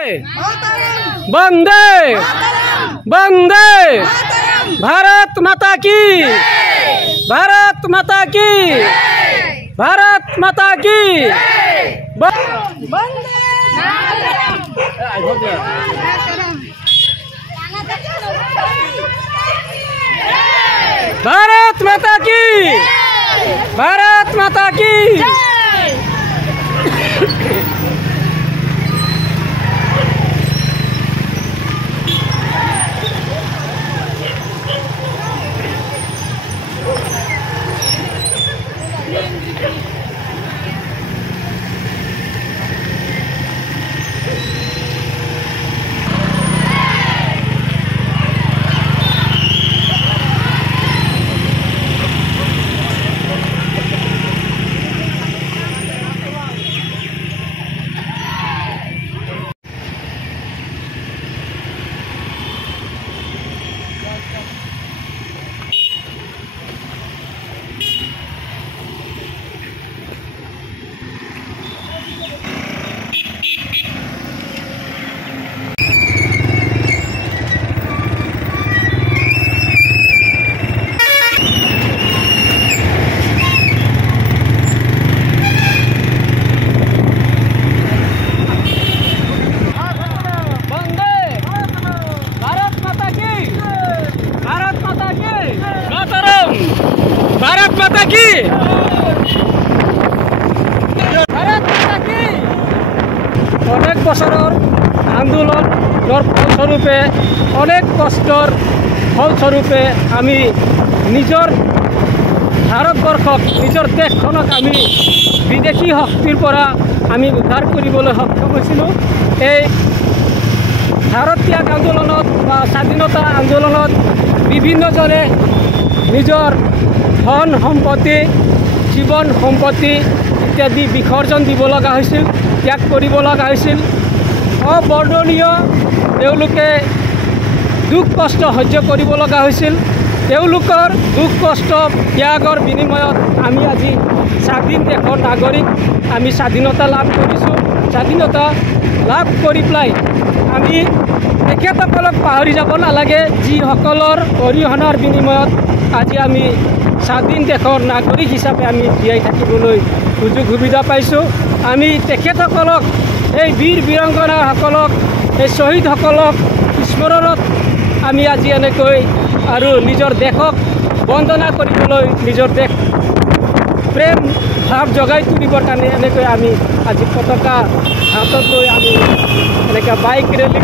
वंदे वंदे भारत माता की भारत माता की भारत माता की भारत माता की भारत माता की भारत माता की भारत माता की अनेक बছৰৰ आंदोलনৰ ফলস্বৰূপে अनेक কষ্টৰ ফলস্বৰূপে আমি নিজৰ ভাৰতবৰ্ষক নিজৰ দেশখনক আমি বিদেশী শক্তিৰ পৰা আমি উদ্ধাৰ কৰিবলৈ সক্ষম হৈছিলোঁ। এই ভাৰত ত্যাগ আন্দোলনত বা স্বাধীনতা আন্দোলনত বিভিন্নজনে নিজৰ ধন সম্পত্তি জীবন সম্পত্তি ইত্যাদি বিসৰ্জন দিব লগা হৈছিল, ত্যাগ কৰিব লগা হৈছিল। অবৰ্ণনীয় তেওঁলোকে দুখ কষ্ট সহ্য কৰিব লগা হৈছিল। তেওঁলোকৰ দুখ কষ্ট ত্যাগৰ বিনিময়ত আমি আজি স্বাধীন দেশৰ নাগৰিক, আমি স্বাধীনতা লাভ কৰিছোঁ। স্বাধীনতা লাভ কৰি পেলাই আমি তেখেতসকলক পাহৰি যাব নালাগে, যিসকলৰ অৰিহণাৰ বিনিময়ত আজি আমি স্বাধীন দেশৰ নাগৰিক হিচাপে আমি জীয়াই থাকিবলৈ সুযোগ সুবিধা পাইছোঁ। আমি তেখেতসকলক এই বীৰ বীৰাংগনাসকলক এই শ্বহীদসকলক স্মৰণত আমি আজি এনেকৈ আৰু নিজৰ দেশক বন্দনা কৰিবলৈ নিজৰ দেশ প্ৰেম ভাৱ জগাই তুলিবৰ কাৰণে এনেকৈ আমি আজি পতাকা হাতত লৈ আমি এনেকৈ বাইক ৰেলী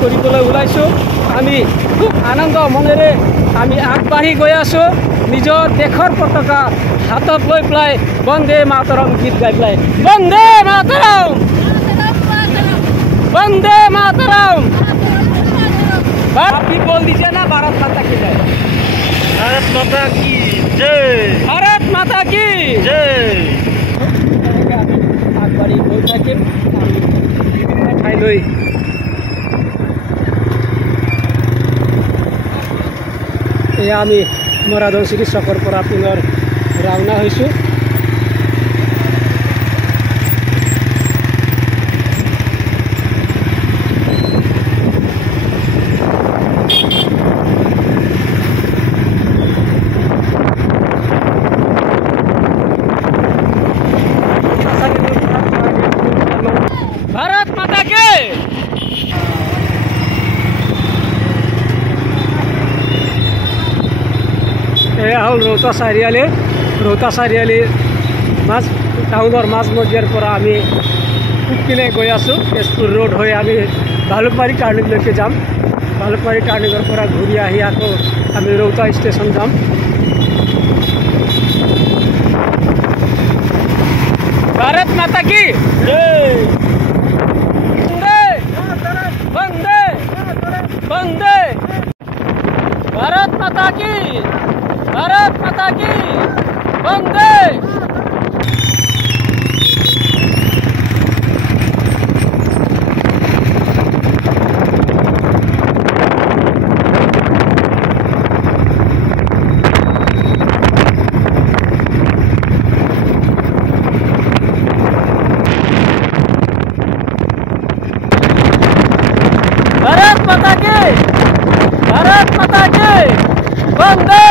কৰিবলৈ ওলাইছোঁ। আমি খুব আনন্দ মনেৰে আমি আগবাঢ়ি গৈ আছোঁ, নিজৰ দেশৰ পতাকা হাতত লৈ পেলাই বন্দে মাতৰম গীত গাই পেলাই বন্দে মাতৰম বন্দে মাতৰম। আপনি बोल दीजिए ना भारत माता की जय। भारत माता की जय। भारत माता की जय। আগবাঢ়ি গৈ থাকিম বিভিন্ন ঠাইলৈ। এয়া আমি মৰাদন চিকিৎসকৰ পৰা পুনৰ ৰাওনা হৈছোঁ। भारत माता के এয়া হ'ল ৰৌতা চাৰিআলিৰ মাছ টাউনৰ মাছ মজিয়াৰ পৰা আমি পূবপিনে গৈ আছোঁ। তেজপুৰ ৰোড হৈ আমি ভালুকমাৰী টাৰ্ণিংলৈকে যাম। ভালুকমাৰী টাৰ্ণিঙৰ পৰা ঘূৰি আহি আকৌ আমি ৰৌতা ষ্টেচন যাম। भारत माता की जय। वंदे वंदे भारत माता की वंदे। माता की, भारत माता की, वंदे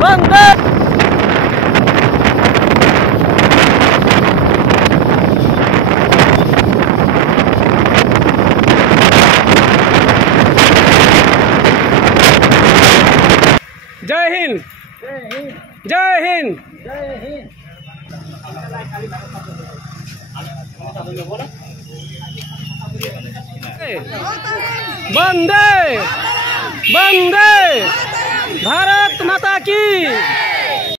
वंदे। जय हिंद, जय हिंद, जय हिंद। वंदे वंदे, भारत माता की।